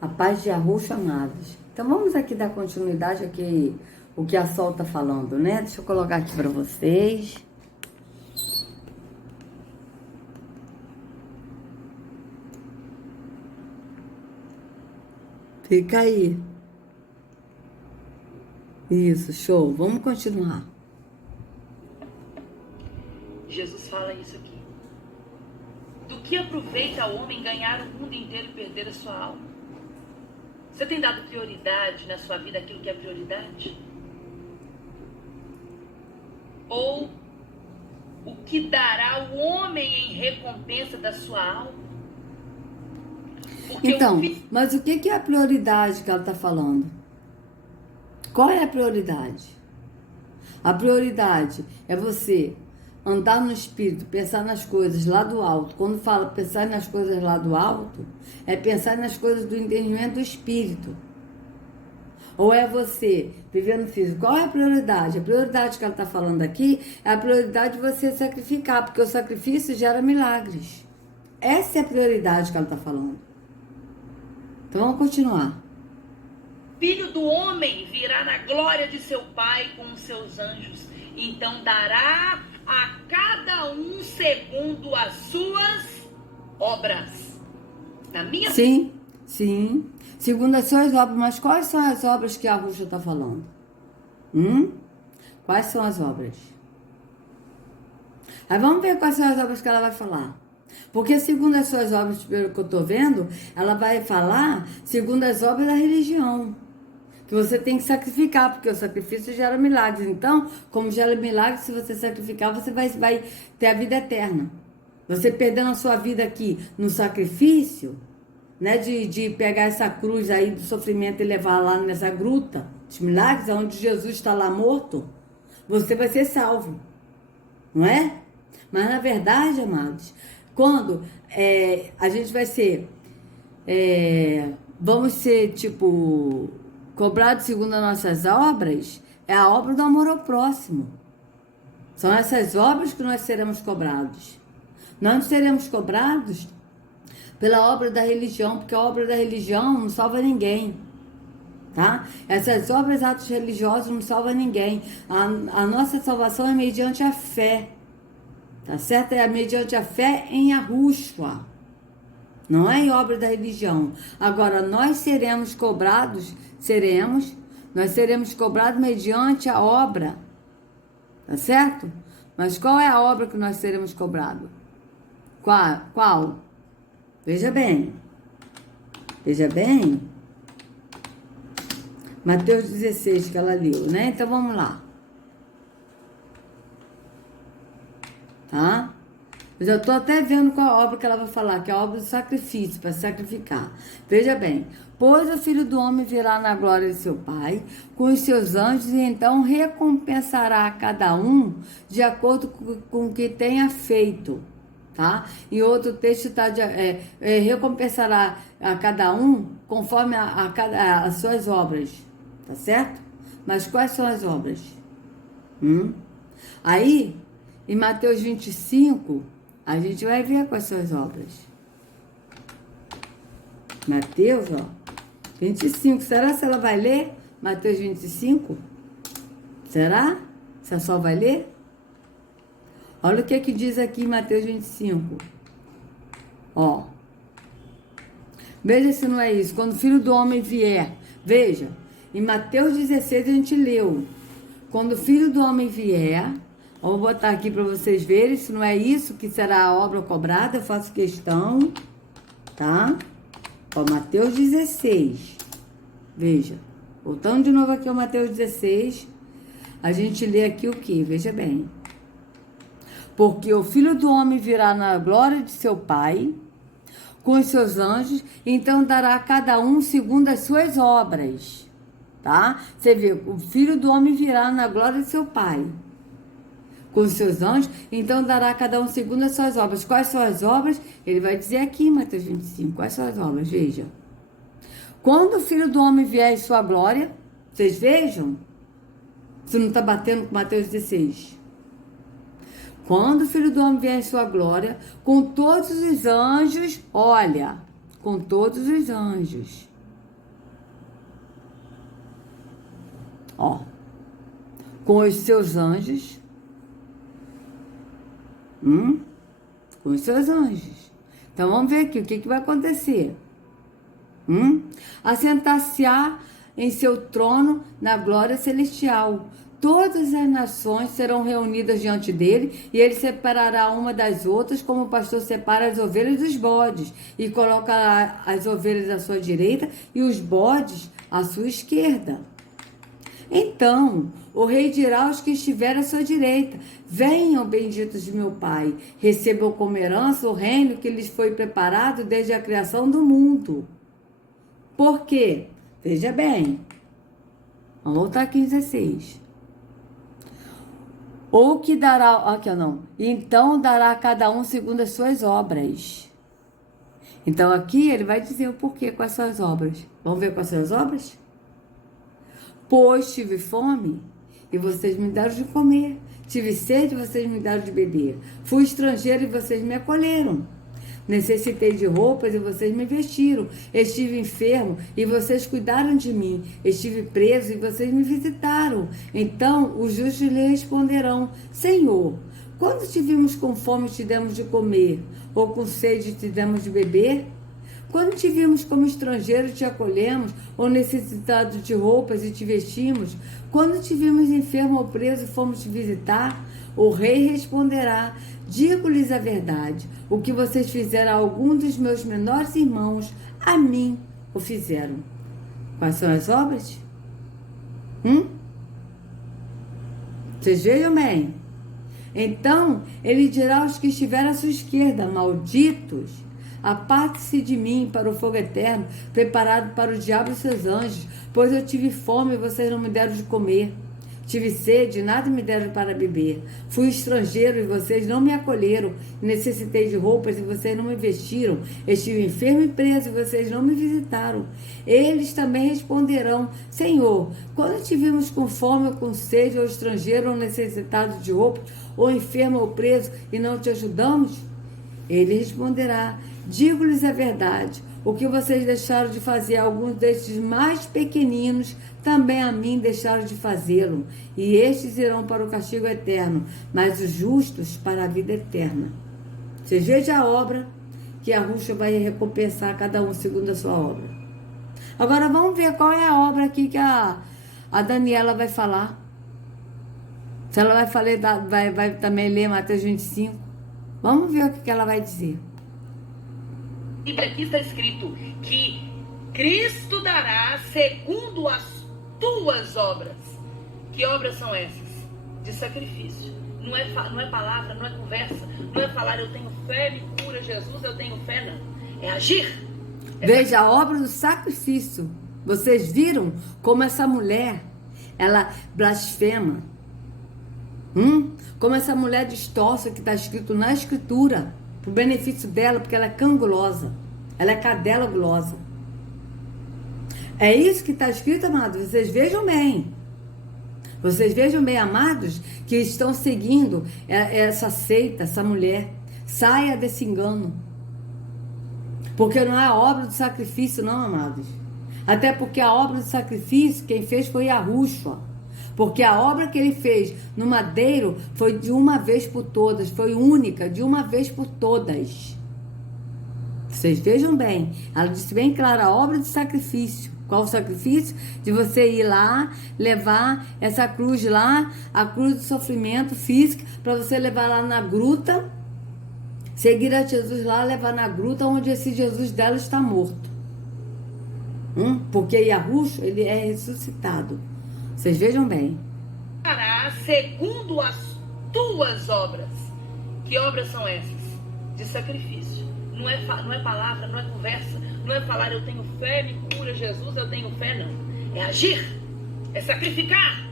A paz de Yahushua, amados. Então vamos aqui dar continuidade aqui o que a Sol está falando, né? Deixa eu colocar aqui para vocês. Fica aí. Isso, show. Vamos continuar. Jesus fala isso aqui. Do que aproveita o homem ganhar o mundo inteiro e perder a sua alma? Você tem dado prioridade na sua vida àquilo que é prioridade? Ou o que dará o homem em recompensa da sua alma? Porque então, mas o que é a prioridade que ela está falando? Qual é a prioridade? A prioridade é você andar no espírito, pensar nas coisas lá do alto. Quando fala pensar nas coisas lá do alto, é pensar nas coisas do entendimento do espírito. Ou é você viver no físico? Qual é a prioridade? A prioridade que ela está falando aqui é a prioridade de você sacrificar, porque o sacrifício gera milagres. Essa é a prioridade que ela está falando. Então vamos continuar. Filho do homem virá na glória de seu Pai com os seus anjos. Então dará a cada um segundo as suas obras. Na minha Sim, sim. Segundo as suas obras. Mas quais são as obras que a Rússia está falando? Quais são as obras? Aí vamos ver quais são as obras que ela vai falar. Porque segundo as suas obras, pelo que eu estou vendo, ela vai falar segundo as obras da religião. Que você tem que sacrificar, porque o sacrifício gera milagres. Então, como gera milagres, se você sacrificar, você vai ter a vida eterna. Você perdendo a sua vida aqui no sacrifício, né, de pegar essa cruz aí do sofrimento e levar lá nessa gruta dos milagres, onde Jesus está lá morto, você vai ser salvo. Não é? Mas, na verdade, amados, quando a gente vai ser... vamos ser, tipo... cobrado segundo as nossas obras, é a obra do amor ao próximo. São essas obras que nós seremos cobrados. Nós não seremos cobrados pela obra da religião, porque a obra da religião não salva ninguém. Tá? Essas obras, atos religiosos não salvam ninguém. A nossa salvação é mediante a fé. Tá certo? É mediante a fé em Yahushua. Não é em obra da religião. Agora, nós seremos cobrados, nós seremos cobrados mediante a obra. Tá certo? Mas qual é a obra que nós seremos cobrados? Qual? Veja bem. Veja bem. Mateus 16 que ela leu, né? Então vamos lá. Tá? Eu já estou até vendo qual a obra que ela vai falar, que é a obra do sacrifício, para sacrificar. Veja bem, pois o Filho do Homem virá na glória de seu Pai, com os seus anjos, e então recompensará a cada um de acordo com o que tenha feito. Tá? E outro texto está recompensará a cada um conforme as suas obras. Tá certo? Mas quais são as obras? Aí, em Mateus 25... a gente vai ver quais são as obras. Mateus, 25. Será que ela vai ler Mateus 25? Será? Se a Sol vai ler? Olha o que diz aqui em Mateus 25. Ó. Veja se não é isso. Quando o Filho do Homem vier. Veja. Em Mateus 16 a gente leu. Quando o Filho do Homem vier... vou botar aqui para vocês verem, se não é isso que será a obra cobrada, eu faço questão, tá? Ó, Mateus 16. Veja. Voltando de novo aqui ao Mateus 16, a gente lê aqui o que? Veja bem. Porque o Filho do Homem virá na glória de seu Pai, com os seus anjos, então dará a cada um segundo as suas obras, tá? Você vê, o Filho do Homem virá na glória de seu Pai, com os seus anjos, então dará a cada um segundo as suas obras. Quais são as obras? Ele vai dizer aqui em Mateus 25. Quais são as obras? Veja. Quando o Filho do Homem vier em sua glória, vocês vejam? Se não está batendo com Mateus 16. Quando o Filho do Homem vier em sua glória, com todos os anjos, olha, com todos os anjos. Ó, com os seus anjos. Com os seus anjos. Então vamos ver aqui o que vai acontecer. Assentar-se-á em seu trono na glória celestial. Todas as nações serão reunidas diante dele, e ele separará uma das outras, como o pastor separa as ovelhas dos bodes, e colocará as ovelhas à sua direita e os bodes à sua esquerda. Então o rei dirá aos que estiverem à sua direita: venham, benditos de meu Pai, recebam como herança o reino que lhes foi preparado desde a criação do mundo. Por quê? Veja bem. Vamos voltar aqui em 16. Ou que dará... Aqui, não. Então dará a cada um segundo as suas obras. Então aqui ele vai dizer o porquê com as suas obras. Vamos ver com as suas obras? Pois tive fome e vocês me deram de comer. Tive sede e vocês me deram de beber. Fui estrangeiro e vocês me acolheram. Necessitei de roupas e vocês me vestiram. Estive enfermo e vocês cuidaram de mim. Estive preso e vocês me visitaram. Então os justos lhe responderão: Senhor, quando te vimos com fome te demos de comer, ou com sede te demos de beber? Quando te vimos como estrangeiro te acolhemos, ou necessitado de roupas e te vestimos? Quando te vimos enfermo ou preso fomos te visitar? O rei responderá: digo-lhes a verdade, o que vocês fizeram a algum dos meus menores irmãos, a mim o fizeram. Quais são as obras? Vocês vejam bem. Então ele dirá aos que estiverem à sua esquerda: malditos, aparte-se de mim para o fogo eterno, preparado para o diabo e seus anjos, pois eu tive fome e vocês não me deram de comer. Tive sede e nada me deram para beber. Fui estrangeiro e vocês não me acolheram. Necessitei de roupas e vocês não me vestiram. Estive enfermo e preso e vocês não me visitaram. Eles também responderão: Senhor, quando te vimos com fome ou com sede, ou estrangeiro, ou necessitado de roupas, ou enfermo ou preso, e não te ajudamos? Ele responderá: digo-lhes a verdade, o que vocês deixaram de fazer a alguns destes mais pequeninos, também a mim deixaram de fazê-lo, e estes irão para o castigo eterno, mas os justos para a vida eterna. Vocês vejam a obra que a Ruxa vai recompensar cada um segundo a sua obra. Agora vamos ver qual é a obra aqui que a Daniela vai falar. Se ela vai também ler Mateus 25. Vamos ver o que ela vai dizer. E aqui está escrito que Cristo dará segundo as tuas obras. Que obras são essas? De sacrifício. Não é palavra, não é conversa, não é falar eu tenho fé, me cura Jesus, eu tenho fé, não. É agir. Veja a obra do sacrifício. Vocês viram como essa mulher, ela blasfema. Como essa mulher distorce o que está escrito na escritura, pro benefício dela, porque ela é cangulosa, ela é cadela gulosa. É isso que está escrito, amados. Vocês vejam bem. Vocês vejam bem, amados, que estão seguindo essa seita, essa mulher. Saia desse engano. Porque não é a obra do sacrifício, não, amados. Até porque a obra do sacrifício, quem fez foi Yahushua. Porque a obra que ele fez no madeiro foi de uma vez por todas, foi única, de uma vez por todas. Vocês vejam bem, ela disse bem claro, a obra do sacrifício. Qual o sacrifício? De você ir lá, levar essa cruz lá, a cruz do sofrimento físico, para você levar lá na gruta, seguir a Jesus lá, levar na gruta onde esse Jesus dela está morto. Porque Yahushua, ele é ressuscitado. Vocês vejam bem. Fará segundo as tuas obras. Que obras são essas? De sacrifício. Não é palavra, não é conversa, não é falar eu tenho fé, me cura Jesus, eu tenho fé, não. É agir, é sacrificar,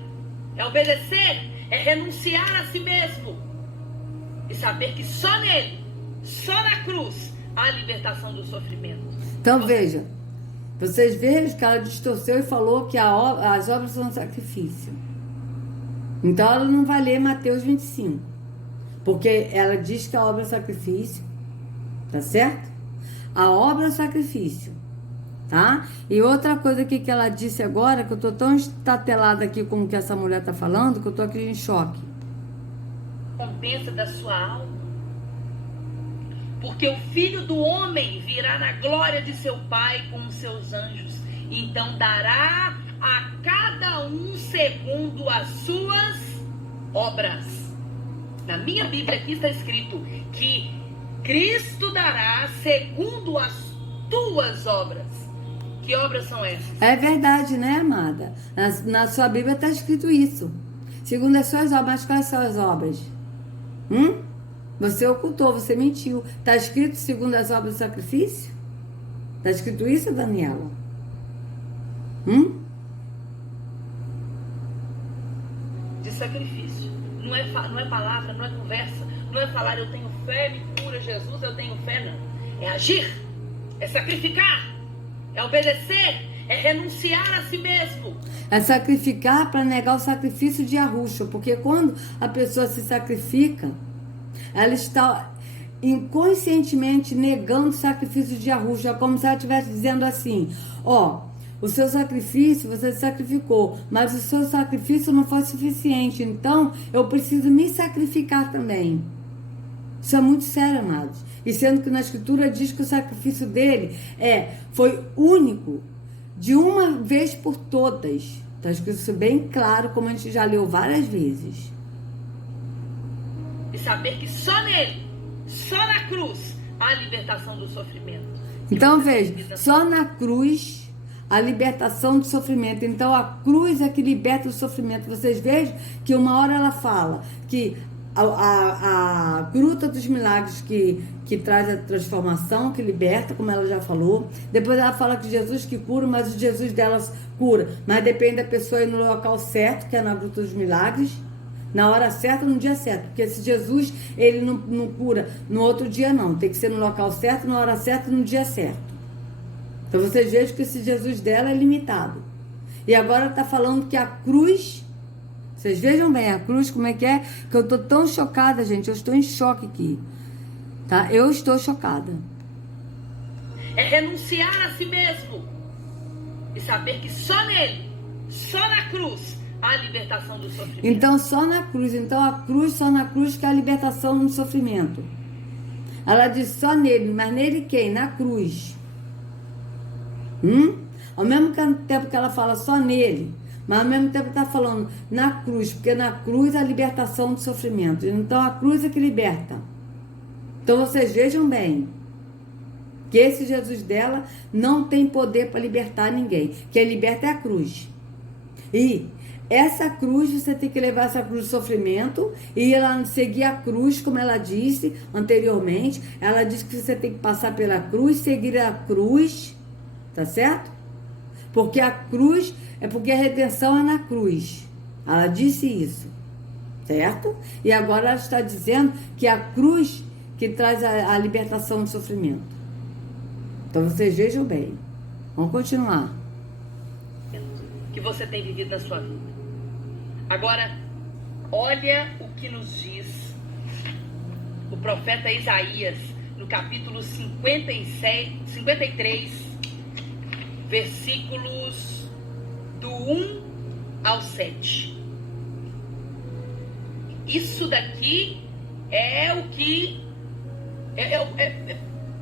é obedecer, é renunciar a si mesmo. E saber que só nele, só na cruz, há a libertação do sofrimento. Então veja. Vocês vejam que ela distorceu e falou que as obras são sacrifício. Então ela não vai ler Mateus 25. Porque ela diz que a obra é sacrifício. Tá certo? A obra é sacrifício. tá? E outra coisa aqui que ela disse agora, que eu tô tão estatelada aqui com o que essa mulher tá falando, que eu tô aqui em choque. Recompensa da sua alma. Porque o Filho do Homem virá na glória de seu Pai com os seus anjos. Então dará a cada um segundo as suas obras. Na minha Bíblia aqui está escrito que Cristo dará segundo as tuas obras. Que obras são essas? É verdade, né, amada? Na sua Bíblia está escrito isso. Segundo as suas obras. Mas quais são as obras? Você ocultou, você mentiu. Está escrito segundo as obras do sacrifício? Está escrito isso, Daniela? De sacrifício. Não é palavra, não é conversa. Não é falar eu tenho fé, me cura Jesus, eu tenho fé, não. É agir, é sacrificar, é obedecer, é renunciar a si mesmo. É sacrificar para negar o sacrifício de Yahushua. Porque quando a pessoa se sacrifica, ela está inconscientemente negando o sacrifício de Yahushua. É como se ela estivesse dizendo assim: ó, o seu sacrifício, você se sacrificou, mas o seu sacrifício não foi suficiente, então eu preciso me sacrificar também. Isso é muito sério, amados. E sendo que na Escritura diz que o sacrifício dele foi único, de uma vez por todas. Está escrito isso bem claro, como a gente já leu várias vezes. E saber que só nele, só na cruz, há a libertação do sofrimento. Então veja, só na cruz a libertação do sofrimento. Então a cruz é que liberta o sofrimento. Vocês vejam que uma hora ela fala que a gruta dos milagres que traz a transformação, que liberta, como ela já falou. Depois ela fala que Jesus que cura, mas o Jesus delas cura. Mas depende da pessoa ir no local certo, que é na gruta dos milagres, na hora certa, no dia certo. Porque esse Jesus, ele não cura no outro dia, não. Tem que ser no local certo, na hora certa e no dia certo. Então vocês vejam que esse Jesus dela é limitado. E agora está falando que a cruz... Vocês vejam bem a cruz, como é? Que eu tô tão chocada, gente. Eu estou em choque aqui. Tá? Eu estou chocada. É renunciar a si mesmo. E saber que só nele, só na cruz, há a libertação do sofrimento. Então, só na cruz. Então, só na cruz que é a libertação do sofrimento. Ela diz só nele. Mas nele quem? Na cruz. Ao mesmo tempo que ela fala só nele, mas ao mesmo tempo está falando na cruz, porque na cruz é a libertação do sofrimento. Então a cruz é que liberta. Então vocês vejam bem que esse Jesus dela não tem poder para libertar ninguém. Quem liberta é a cruz. E essa cruz, você tem que levar essa cruz de sofrimento e ela seguir a cruz, como ela disse anteriormente. Ela disse que você tem que passar pela cruz, seguir a cruz, tá certo? Porque a cruz, porque a redenção é na cruz. Ela disse isso, certo? E agora ela está dizendo que é a cruz que traz a libertação do sofrimento. Então vocês vejam bem. Vamos continuar. Que você tem vivido na sua vida. Agora, olha o que nos diz o profeta Isaías, no capítulo 53, versículos do 1 ao 7. Isso daqui é o que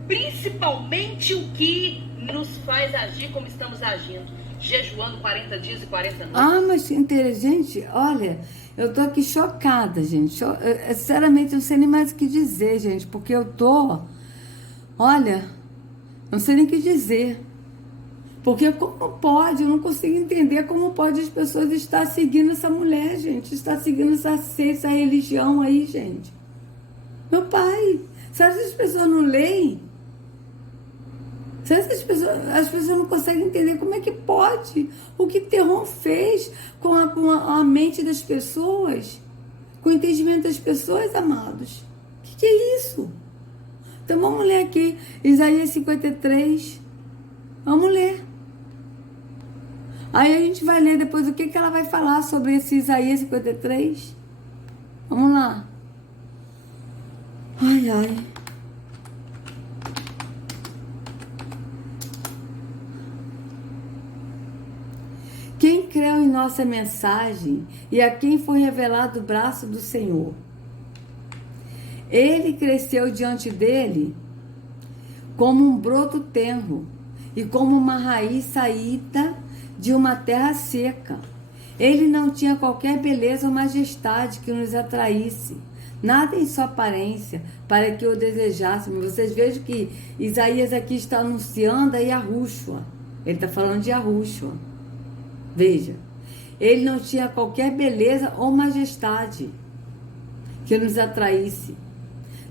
principalmente o que nos faz agir como estamos agindo, jejuando 40 dias e 40 noites. Ah, mas que inteligente. Olha, eu tô aqui chocada, gente. Sinceramente, eu não sei nem mais o que dizer, gente, porque eu tô... Olha, não sei nem o que dizer. Porque como pode? Eu não consigo entender como pode as pessoas estar seguindo essa mulher, gente. Estar seguindo essa religião aí, gente. Meu pai, sabe se as pessoas não leem? Sabe se as pessoas não conseguem entender como é que pode? O que Terron fez com a mente das pessoas? Com o entendimento das pessoas, amados? O que é isso? Então vamos ler aqui, Isaías 53. Vamos ler. Aí a gente vai ler depois o que ela vai falar sobre esse Isaías 53. Vamos lá. Ai, ai. Quem creu em nossa mensagem e a quem foi revelado o braço do Senhor? Ele cresceu diante dele como um broto tenro e como uma raiz saída de uma terra seca. Ele não tinha qualquer beleza ou majestade que nos atraísse, nada em sua aparência para que o desejássemos. Vocês vejam que Isaías aqui está anunciando a Yahushua. Ele está falando de Yahushua. Veja, ele não tinha qualquer beleza ou majestade que nos atraísse,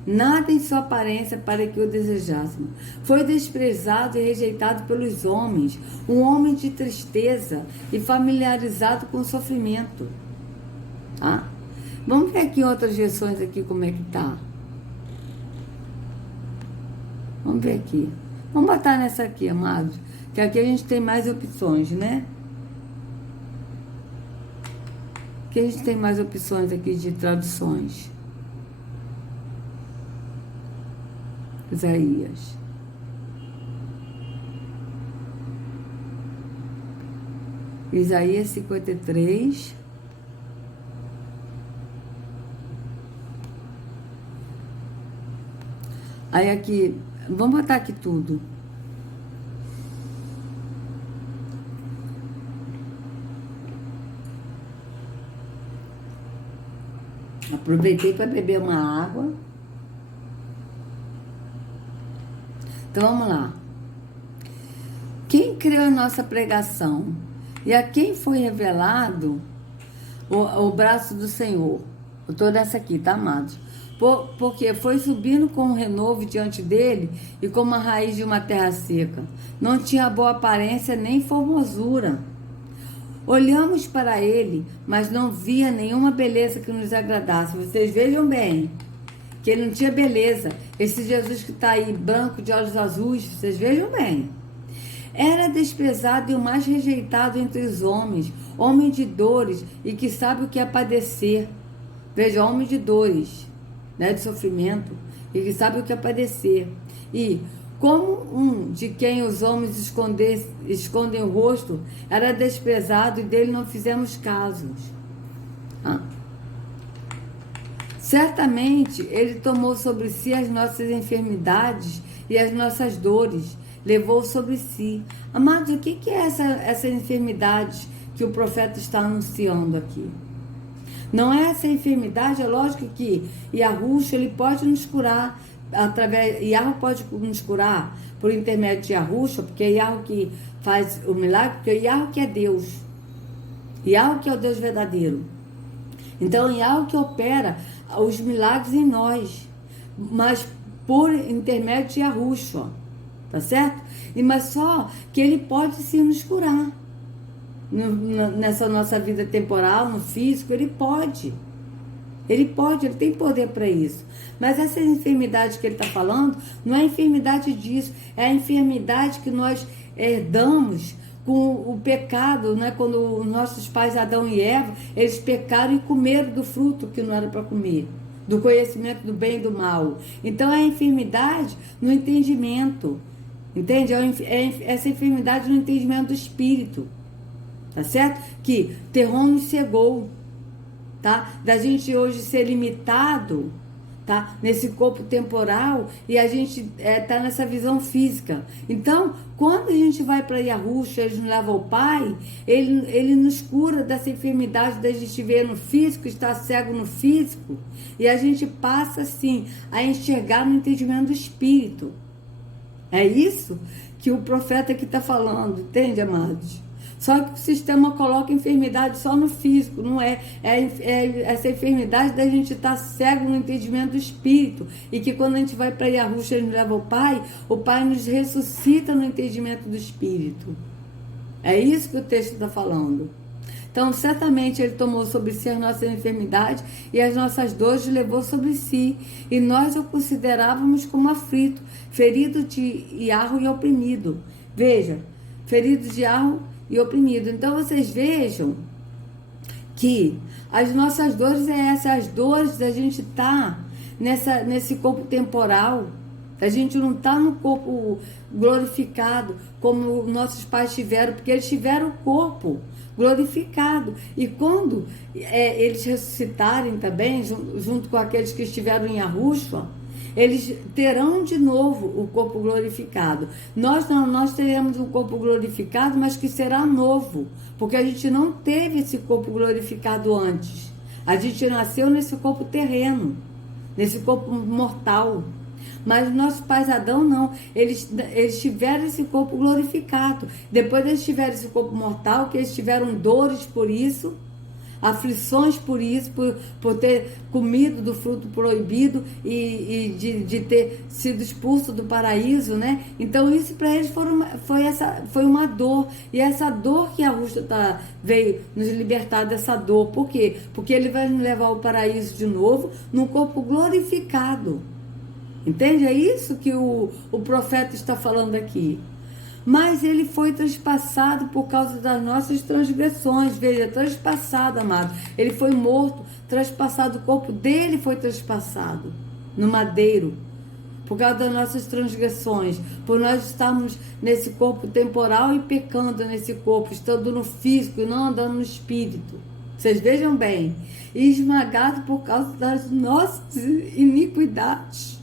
nada em sua aparência para que o desejássemos. Foi desprezado e rejeitado pelos homens, um homem de tristeza e familiarizado com o sofrimento. Tá? Vamos ver aqui em outras versões aqui como é que tá. Vamos ver aqui. Vamos botar nessa aqui, amados, que aqui a gente tem mais opções, né? Aqui a gente tem mais opções aqui de traduções. Isaías. Isaías 53. Aí aqui, vamos botar aqui tudo. Aproveitei para beber uma água. Então vamos lá. Quem criou a nossa pregação e a quem foi revelado o braço do Senhor? Eu estou nessa aqui, tá, amados? Porque foi subindo com um renovo diante dele e como a raiz de uma terra seca. Não tinha boa aparência nem formosura. Olhamos para ele, mas não via nenhuma beleza que nos agradasse. Vocês vejam bem que ele não tinha beleza. Esse Jesus que está aí, branco, de olhos azuis, vocês vejam bem. Era desprezado e o mais rejeitado entre os homens, homem de dores e que sabe o que é padecer. Veja, homem de dores, né, de sofrimento, e que sabe o que é padecer. E como um de quem os homens escondem o rosto, era desprezado e dele não fizemos casos. Certamente ele tomou sobre si as nossas enfermidades e as nossas dores, levou sobre si. Amados, o que é essa enfermidade que o profeta está anunciando aqui? Não é essa enfermidade, é lógico que Yahushua, ele pode nos curar, Yahu pode nos curar por intermédio de Yahushua, porque é Yahu que faz o milagre, porque é Yahu que é Deus. Yahu que é o Deus verdadeiro. Então, Yahu que opera os milagres em nós, mas por intermédio de Yahushua, tá certo? Mas só que ele pode sim nos curar. Nessa nossa vida temporal, no físico, ele pode, ele tem poder para isso. Mas essa enfermidade que ele está falando, não é a enfermidade disso, é a enfermidade que nós herdamos com o pecado, né? Quando os nossos pais Adão e Eva, eles pecaram e comeram do fruto que não era para comer, do conhecimento do bem e do mal. Então é a enfermidade no entendimento, entende? Essa enfermidade no entendimento do espírito. Tá certo? Que terror nos cegou, tá? Da gente hoje ser limitado, tá? Nesse corpo temporal e a gente tá nessa visão física. Então, quando a gente vai para Yahushua, ele nos leva ao Pai, ele nos cura dessa enfermidade da gente ver no físico, estar cego no físico, e a gente passa, assim, a enxergar no entendimento do Espírito. É isso que o profeta aqui está falando, entende, amados? Só que o sistema coloca enfermidade só no físico, não é? É essa enfermidade da gente estar cego no entendimento do espírito. E que quando a gente vai para Yahushua, ele nos leva ao Pai nos ressuscita no entendimento do espírito. É isso que o texto está falando. Então, certamente, ele tomou sobre si as nossas enfermidades e as nossas dores levou sobre si. E nós o considerávamos como aflito, ferido de Yahu e oprimido. Veja, ferido de Yahu e oprimido. Então vocês vejam que as nossas dores é essa, as dores da gente estar nesse corpo temporal, A gente não está no corpo glorificado como nossos pais tiveram, porque eles tiveram o corpo glorificado. E quando eles ressuscitarem também, junto com aqueles que estiveram em Yahushua, eles terão de novo o corpo glorificado. Nós não, nós teremos um corpo glorificado, mas que será novo, porque a gente não teve esse corpo glorificado antes. A gente nasceu nesse corpo terreno, nesse corpo mortal. Mas nossos pais Adão não, eles tiveram esse corpo glorificado. Depois eles tiveram esse corpo mortal, que eles tiveram dores por isso, aflições por isso, por ter comido do fruto proibido e de ter sido expulso do paraíso, né? Então isso para eles foi uma dor. E essa dor que a Yahushua veio nos libertar dessa dor. Por quê? Porque ele vai nos levar ao paraíso de novo, num corpo glorificado. Entende? É isso que o profeta está falando aqui. Mas ele foi transpassado por causa das nossas transgressões. Veja, transpassado, amado. Ele foi morto, transpassado. O corpo dele foi transpassado no madeiro. Por causa das nossas transgressões. Por nós estarmos nesse corpo temporal e pecando nesse corpo. Estando no físico e não andando no espírito. Vocês vejam bem. E esmagado por causa das nossas iniquidades.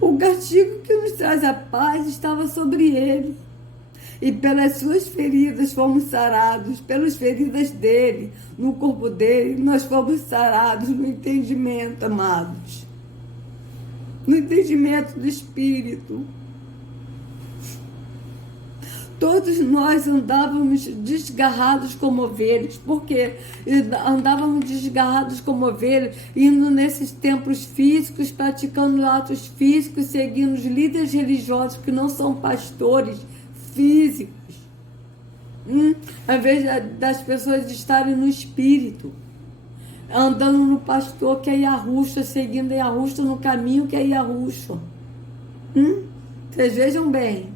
O castigo que nos traz a paz estava sobre ele. E pelas suas feridas fomos sarados. Pelas feridas dele, no corpo dele, nós fomos sarados no entendimento, amados. No entendimento do Espírito. Todos nós andávamos desgarrados como ovelhas. Por quê? Andávamos desgarrados como ovelhas, indo nesses templos físicos, praticando atos físicos, seguindo os líderes religiosos que não são pastores físicos. Ao invés das pessoas estarem no espírito, andando no pastor que é Yahushua, seguindo Yahushua no caminho que é Yahushua. Vocês vejam bem.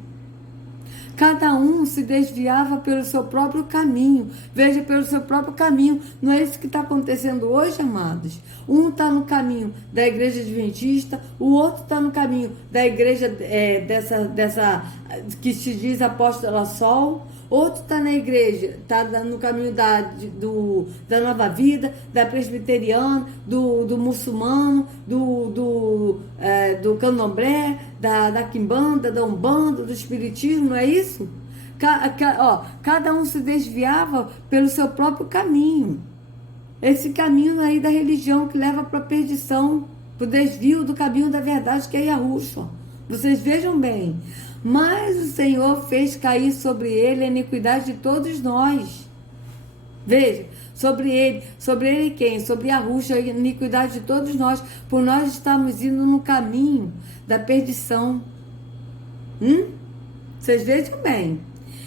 Cada um se desviava pelo seu próprio caminho. Veja, pelo seu próprio caminho. Não é isso que está acontecendo hoje, amados? Um está no caminho da igreja adventista, o outro está no caminho da igreja dessa que se diz apóstola Sol. Outro está na igreja, está no caminho da nova vida, da presbiteriana, do muçulmano, do candomblé, da quimbanda, da umbanda, do espiritismo, não é isso? Cada um se desviava pelo seu próprio caminho. Esse caminho aí da religião que leva para a perdição, para o desvio do caminho da verdade que é Yahushua. Vocês vejam bem. Mas o Senhor fez cair sobre ele a iniquidade de todos nós. Veja, sobre ele quem? Sobre Yahushua, a iniquidade de todos nós, por nós estarmos indo no caminho da perdição. Vocês vejam bem.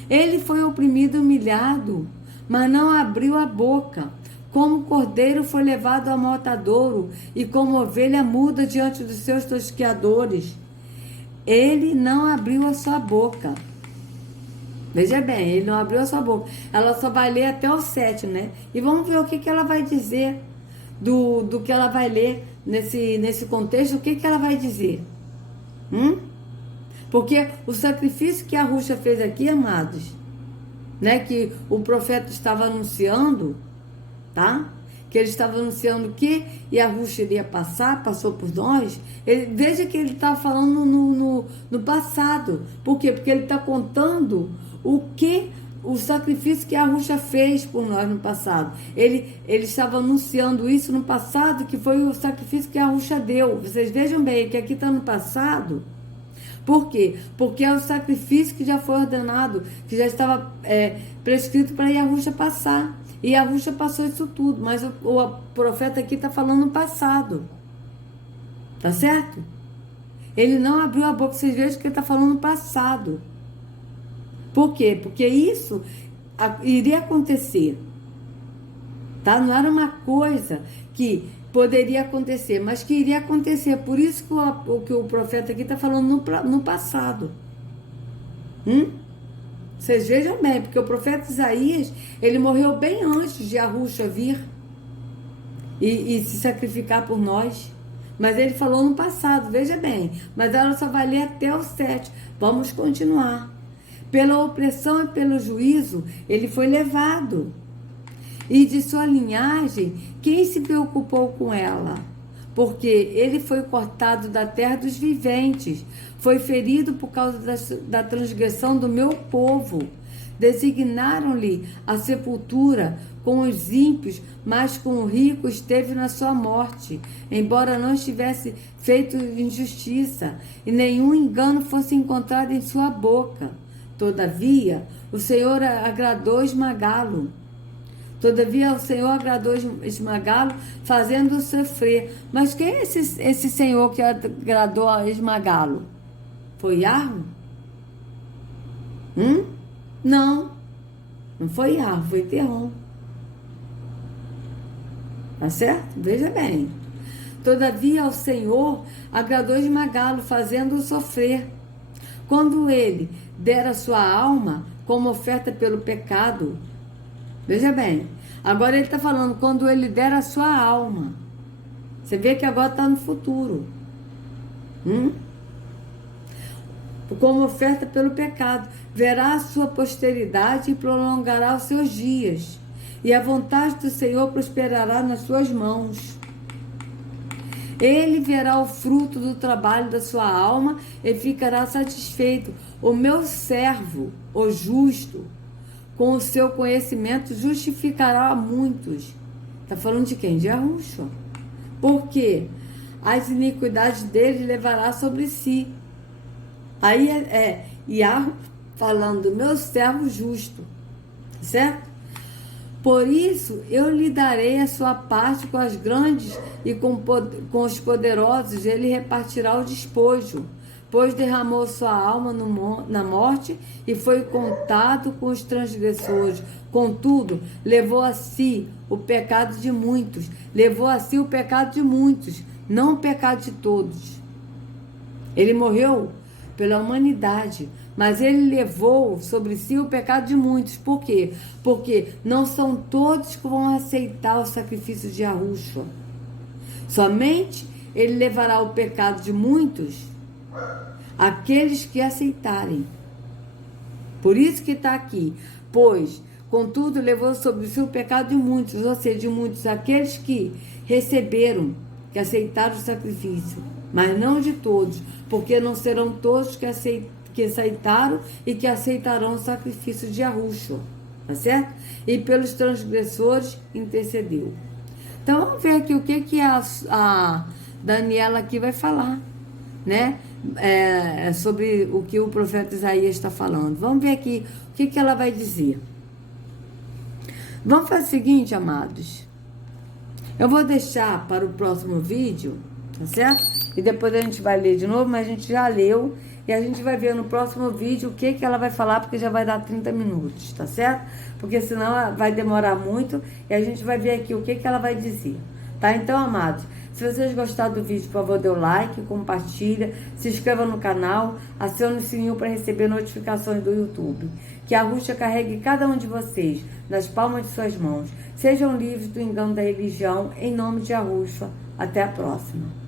Ele foi oprimido e humilhado, mas não abriu a boca. Como cordeiro foi levado ao matadouro, e como ovelha muda diante dos seus tosqueadores. Ele não abriu a sua boca. Veja bem, ele não abriu a sua boca. Ela só vai ler até o 7, né? E vamos ver o que ela vai dizer do que ela vai ler nesse contexto. O que ela vai dizer? Porque o sacrifício que a Yahushua fez aqui, amados, né? Que o profeta estava anunciando, tá? Que ele estava anunciando que Yahushua iria passou por nós. Veja que ele está falando no passado. Por quê? Porque ele está contando o sacrifício que Yahushua fez por nós no passado. Ele estava anunciando isso no passado, que foi o sacrifício que Yahushua deu. Vocês vejam bem que aqui está no passado. Por quê? Porque é o sacrifício que já foi ordenado, que já estava prescrito para Yahushua passar. E Yahushua passou isso tudo, mas o profeta aqui está falando no passado. Tá certo? Ele não abriu a boca, vocês vejam que ele está falando no passado. Por quê? Porque isso iria acontecer. Tá? Não era uma coisa que poderia acontecer, mas que iria acontecer. Por isso que o profeta aqui está falando no passado. Vocês vejam bem, porque o profeta Isaías, ele morreu bem antes de Yahushua vir e se sacrificar por nós. Mas ele falou no passado, veja bem. Mas ela só vai ler até o 7. Vamos continuar. Pela opressão e pelo juízo, ele foi levado. E de sua linhagem, quem se preocupou com ela? Porque ele foi cortado da terra dos viventes, foi ferido por causa da transgressão do meu povo. Designaram-lhe a sepultura com os ímpios, mas com o rico esteve na sua morte, embora não estivesse feito injustiça, e nenhum engano fosse encontrado em sua boca. Todavia, o Senhor agradou esmagá-lo. Todavia, o Senhor agradou esmagá-lo, fazendo-o sofrer. Mas quem é esse Senhor que agradou esmagá-lo? Foi Yahweh? Não. Não foi Yahweh, foi Terron. Tá certo? Veja bem. Todavia, o Senhor agradou esmagá-lo, fazendo-o sofrer. Quando ele dera sua alma como oferta pelo pecado. Veja bem, agora ele está falando quando ele der a sua alma. Você vê que agora está no futuro. Como oferta pelo pecado. Verá a sua posteridade e prolongará os seus dias. E a vontade do Senhor prosperará nas suas mãos. Ele verá o fruto do trabalho da sua alma e ficará satisfeito. O meu servo, o justo, com o seu conhecimento, justificará a muitos. Está falando de quem? De Yahushua. Porque as iniquidades dele levará sobre si. Aí é Yahushua falando do meu servo justo. Certo? Por isso, eu lhe darei a sua parte com as grandes e com os poderosos, ele repartirá o despojo, pois derramou sua alma na morte e foi contado com os transgressores. Contudo, levou a si o pecado de muitos, não o pecado de todos. Ele morreu pela humanidade, mas ele levou sobre si o pecado de muitos. Por quê? Porque não são todos que vão aceitar o sacrifício de Yahushua. Somente ele levará o pecado de muitos, aqueles que aceitarem. Por isso que está aqui. Pois, contudo, levou sobre si o pecado de muitos, ou seja, de muitos, aqueles que receberam, que aceitaram o sacrifício, mas não de todos, porque não serão todos que aceitaram e que aceitarão o sacrifício de Yahushua, tá certo? E pelos transgressores intercedeu. Então vamos ver aqui o que a Daniela aqui vai falar, né? Sobre o que o profeta Isaías está falando. Vamos ver aqui o que ela vai dizer. Vamos fazer o seguinte, amados. Eu vou deixar para o próximo vídeo, tá certo? E depois a gente vai ler de novo, mas a gente já leu. E a gente vai ver no próximo vídeo o que ela vai falar, porque já vai dar 30 minutos, tá certo? Porque senão vai demorar muito e a gente vai ver aqui o que ela vai dizer, tá? Então, amados, se vocês gostaram do vídeo, por favor, dê o like, compartilha, se inscreva no canal, acione o sininho para receber notificações do YouTube. Que a Yahushua carregue cada um de vocês nas palmas de suas mãos. Sejam livres do engano da religião, em nome de Yahushua. Até a próxima.